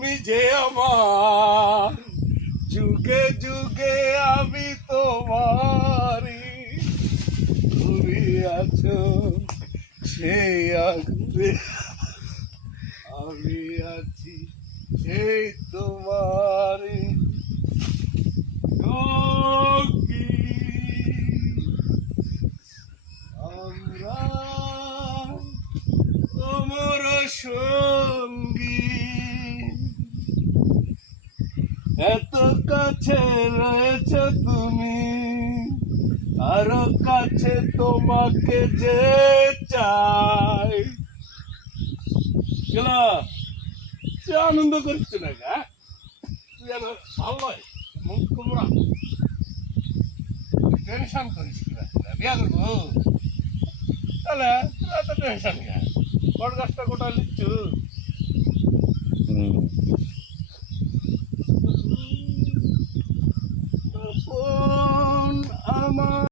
তুমি যে আমার, যুগে যুগে আমি তোমারি, তুমি আছো সেই আগুনে, আমি আছি সেই তোমারি। সঙ্গী আমরা তোমার সঙ্গী, এত কাছে রয়েছ তুমি, আরো কাছে তোমাকে যে চাই। গেলা তুই আনন্দ করিস না, হ্যাঁ তুই যেন ভালো নয়, মুখ কুমড়া টেনশন করিস না, বিয়া করবো তাহলে এত টেনশন খায় বট গাছটা গোটা লিখছু। আমার